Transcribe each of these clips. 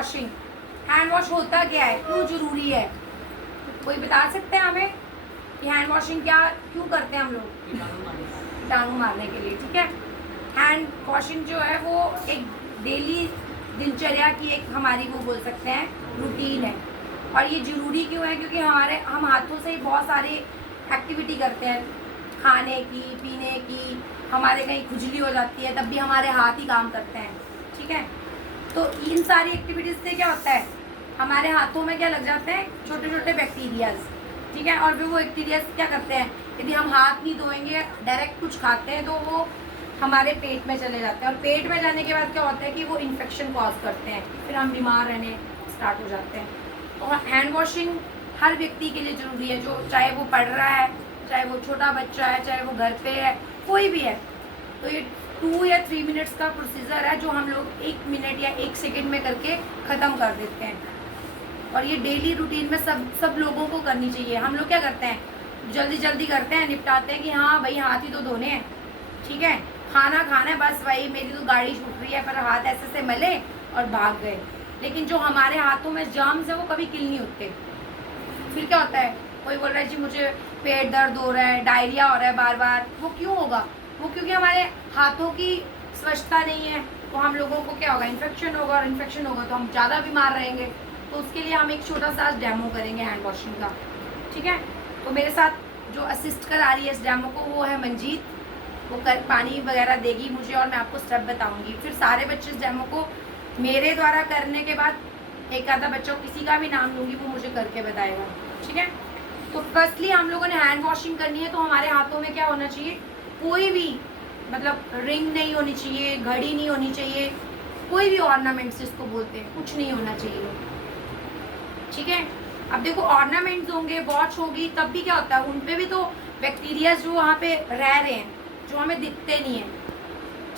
Washing, hand wash होता क्या है, क्यों ज़रूरी है? कोई बता सकते हैं हमें कि हैंड वॉशिंग क्या क्यों करते हैं हम लोग? कीटाणु मारने के लिए, ठीक है। हैंड वॉशिंग जो है वो एक डेली दिनचर्या की एक हमारी वो बोल सकते हैं रूटीन है। और ये ज़रूरी क्यों है? क्योंकि हम हाथों से ही बहुत सारी एक्टिविटी करते हैं, खाने की, पीने की, हमारे कहीं खुजली हो जाती है तब भी हमारे हाथ ही काम करते हैं, ठीक है। तो इन सारी एक्टिविटीज़ से क्या होता है, हमारे हाथों में क्या लग जाते हैं, छोटे छोटे बैक्टीरियाज, ठीक है। और फिर वो बैक्टीरियाज क्या करते हैं, यदि हम हाथ नहीं धोएंगे, डायरेक्ट कुछ खाते हैं तो वो हमारे पेट में चले जाते हैं, और पेट में जाने के बाद क्या होता है कि वो इन्फेक्शन कॉज करते हैं, फिर हम बीमार रहने स्टार्ट हो जाते हैं। तो हैंड वॉशिंग हर व्यक्ति के लिए ज़रूरी है, जो चाहे वो पढ़ रहा है, चाहे वो छोटा बच्चा है, चाहे वो घर पे है, कोई भी है। तो ये 2 या 3 मिनट्स का प्रोसीजर है जो हम लोग 1 मिनट या 1 सेकेंड में करके ख़त्म कर देते हैं। और ये डेली रूटीन में सब लोगों को करनी चाहिए। हम लोग क्या करते हैं, जल्दी जल्दी करते हैं, निपटाते हैं कि हाँ भाई हाथ ही तो धोने हैं, ठीक है, खाना खाना है, बस भाई मेरी तो गाड़ी छूट रही है, पर हाथ ऐसे से मले और भाग गए। लेकिन जो हमारे हाथों में जर्म्स है वो कभी किल नहीं होते। फिर क्या होता है, कोई बोल रहा है जी मुझे पेट दर्द हो रहा है, डायरिया हो रहा है बार बार, वो क्यों होगा? वो क्योंकि हमारे हाथों की स्वच्छता नहीं है। तो हम लोगों को क्या होगा, इन्फेक्शन होगा, और इन्फेक्शन होगा तो हम ज़्यादा बीमार रहेंगे। तो उसके लिए हम एक छोटा सा डेमो करेंगे हैंड वॉशिंग का, ठीक है। तो मेरे साथ जो असिस्ट करा रही है इस डेमो को वो है मंजीत, वो पानी वगैरह देगी मुझे और मैं आपको स्टेप बताऊंगी। फिर सारे बच्चे इस डेमो को मेरे द्वारा करने के बाद एक आधा बच्चों किसी का भी नाम लूँगी, वो मुझे करके बताएगा, ठीक है। तो फर्स्टली हम लोगों ने हैंड वॉशिंग करनी है, तो हमारे हाथों में क्या होना चाहिए, कोई भी मतलब रिंग नहीं होनी चाहिए, घड़ी नहीं होनी चाहिए, कोई भी ऑर्नामेंट्स जिसको बोलते हैं कुछ नहीं होना चाहिए, ठीक है। अब देखो ऑर्नामेंट्स होंगे, वॉच होगी, तब भी क्या होता है, उन पे भी तो बैक्टीरिया जो वहाँ पे रह रहे हैं, जो हमें दिखते नहीं है,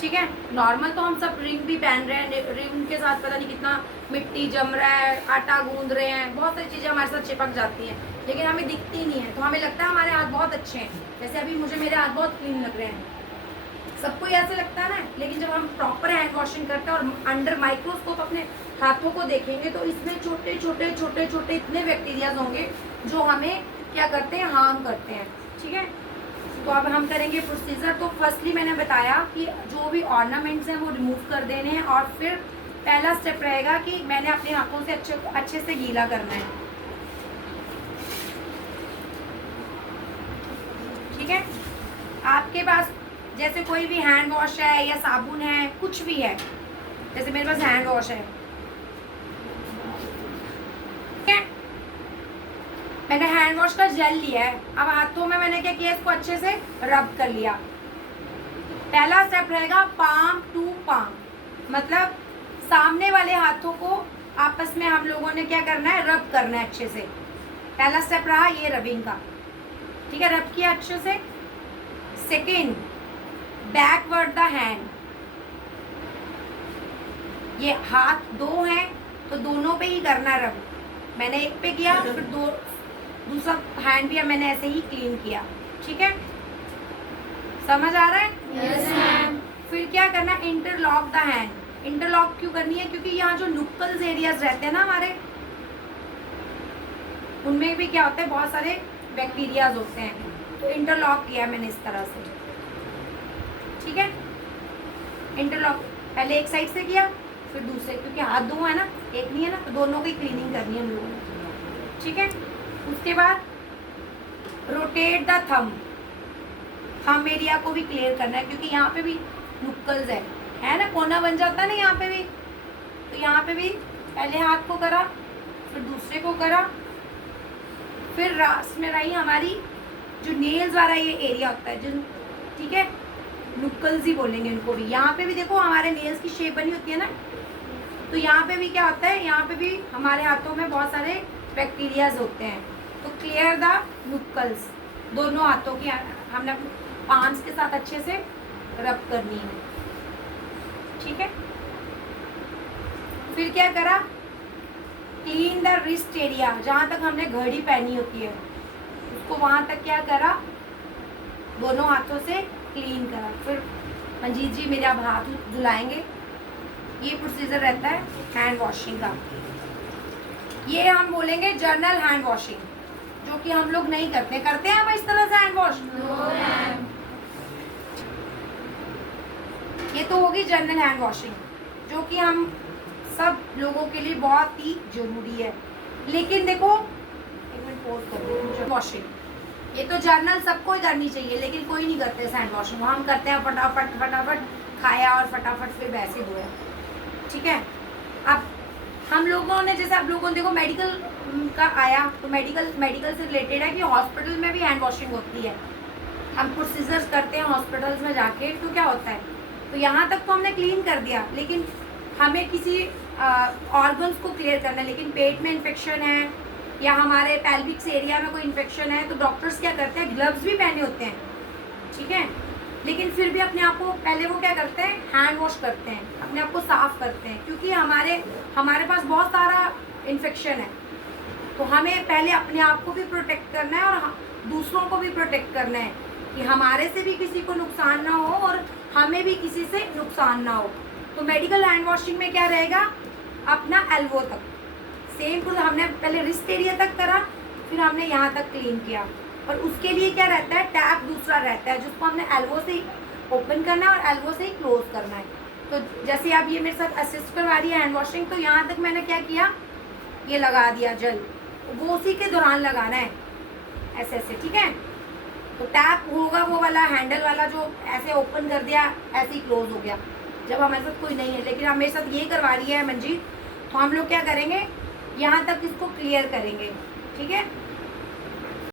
ठीक है। नॉर्मल तो हम सब रिंग भी पहन रहे हैं, रिंग के साथ पता नहीं कितना मिट्टी जम रहा है, आटा गूंद रहे हैं, बहुत सारी चीज़ें हमारे साथ चिपक जाती हैं, लेकिन हमें दिखती नहीं है। तो हमें लगता है हमारे हाथ बहुत अच्छे हैं, जैसे अभी मुझे मेरे हाथ बहुत क्लीन लग रहे हैं, सबको ऐसे लगता है ना। लेकिन जब हम प्रॉपर हैंड वॉशिंग करते हैं और अंडर माइक्रोस्कोप अपने हाथों को देखेंगे तो इसमें छोटे छोटे छोटे छोटे इतने बैक्टीरियाज होंगे जो हमें क्या करते हैं, हार्म करते हैं, ठीक है। तो अब हम करेंगे प्रोसीजर। तो फर्स्टली मैंने बताया कि जो भी ऑर्नामेंट्स हैं वो रिमूव कर देने हैं, और फिर पहला स्टेप रहेगा कि मैंने अपने हाथों से अच्छे से गीला करना है, ठीक है। आपके पास जैसे कोई भी हैंड वॉश है या साबुन है, कुछ भी है, जैसे मेरे पास हैंड वॉश है, ठीक है, मैंने हैंड वॉश का जेल लिया है। अब हाथों में मैंने क्या किया, इसको अच्छे से रब कर लिया। पहला स्टेप रहेगा पाम टू पाम, मतलब सामने वाले हाथों को आपस में हम लोगों ने क्या करना है, रब करना है अच्छे से। पहला स्टेप रहा ये रबिंग का, ठीक है, रब किया अच्छे से। सेकेंड, बैकवर्ड द हैंड, ये हाथ दो हैं तो दोनों पे ही करना रब। मैंने एक पे किया, फिर दूसरा हैंड भी मैंने ऐसे ही क्लीन किया, ठीक है, समझ आ रहा है? Yes ma'am. फिर क्या करना, इंटरलॉक द हैंड। इंटरलॉक क्यों करनी है, क्योंकि यहाँ जो नुक्कल्स एरियाज रहते हैं ना हमारे, उनमें भी क्या होता है, बहुत सारे बैक्टीरियाज होते हैं। तो इंटरलॉक किया मैंने इस तरह से, ठीक है। इंटरलॉक पहले एक साइड से किया, फिर दूसरे, क्योंकि हाथ दो है ना, एक नहीं है ना, तो दोनों की क्लीनिंग करनी है हम लोगों ने, ठीक है। उसके बाद रोटेट द थंब एरिया को भी क्लियर करना है, क्योंकि यहाँ पे भी नुक्कल्स है ना, कोना बन जाता है ना यहाँ पे भी। तो यहाँ पे भी पहले हाथ को करा, फिर दूसरे को करा, फिर लास्ट में रही हमारी जो नेल्स वाला ये एरिया होता है, जो, ठीक है, नुक्कल्स ही बोलेंगे इनको भी। यहाँ पे भी देखो हमारे नेल्स की शेप बनी होती है ना, तो यहाँ पे भी क्या होता है, यहाँ पे भी हमारे हाथों में बहुत सारे बैक्टीरियाज होते हैं। तो क्लियर द नुक्कल्स, दोनों हाथों की हमने पाम्स के साथ अच्छे से रब करनी है, ठीक है। फिर क्या करा, क्लीन द रिस्ट एरिया, जहाँ तक हमने घड़ी पहनी होती है उसको वहाँ तक क्या करा, दोनों हाथों से क्लीन करा। फिर मंजीत जी मेरे अब हाथ धुलाएंगे, ये प्रोसीजर रहता है हैंड वॉशिंग का। ये हम बोलेंगे जर्नल हैंड वॉशिंग, जो कि हम लोग नहीं करते। करते हैं हम इस तरह से हैंड वॉश? ये तो होगी जनरल हैंड वॉशिंग, जो कि हम सब लोगों के लिए बहुत ही जरूरी है। लेकिन देखो, एक मिनट पॉज कर दो। वॉशिंग ये तो जर्नल सबको ही करनी चाहिए, लेकिन कोई नहीं करते हैंड वॉशिंग। हम करते हैं फटाफट फटाफट खाया और फटाफट फिर वैसे धोया, ठीक है। अब हम लोगों ने, जैसे आप लोगों ने देखो मेडिकल का आया, तो मेडिकल से रिलेटेड है कि हॉस्पिटल में भी हैंड वॉशिंग होती है। हम प्रोसीजर्स करते हैं हॉस्पिटल्स में जाके, तो क्या होता है, तो यहाँ तक तो हमने क्लीन कर दिया, लेकिन हमें किसी ऑर्गन्स को क्लियर करना है। लेकिन पेट में इन्फेक्शन है या हमारे पेल्विक्स एरिया में कोई इन्फेक्शन है, तो डॉक्टर्स क्या करते हैं, ग्लव्स भी पहने होते हैं, ठीक है। लेकिन फिर भी अपने आप को पहले वो क्या करते हैं, हैंड वॉश करते हैं, अपने आप को साफ करते हैं, क्योंकि हमारे पास बहुत सारा इन्फेक्शन है। तो हमें पहले अपने आप को भी प्रोटेक्ट करना है और दूसरों को भी प्रोटेक्ट करना है, कि हमारे से भी किसी को नुकसान ना हो और हमें भी किसी से नुकसान ना हो। तो मेडिकल हैंड वॉशिंग में क्या रहेगा, अपना एल्बो तक सेम, तो हमने पहले रिस्ट एरिया तक करा, फिर हमने यहाँ तक क्लीन किया। और उसके लिए क्या रहता है, टैप दूसरा रहता है, जिसको हमने एल्बो से ही ओपन करना है और एल्बो से ही क्लोज करना है। तो जैसे आप ये मेरे साथ असिस्ट करवा रही है हैंड वॉशिंग, तो यहाँ तक मैंने क्या किया, ये लगा दिया जल, वो उसी के दौरान लगाना है ऐसे ऐसे, ठीक है। तो टैप होगा वो वाला हैंडल वाला, जो ऐसे ओपन कर दिया ऐसे ही क्लोज हो गया, जब हमारे साथ कोई नहीं है। लेकिन आप मेरे साथ ये करवा रही है मंजीत, तो हम लोग क्या करेंगे, यहाँ तक इसको क्लियर करेंगे, ठीक है।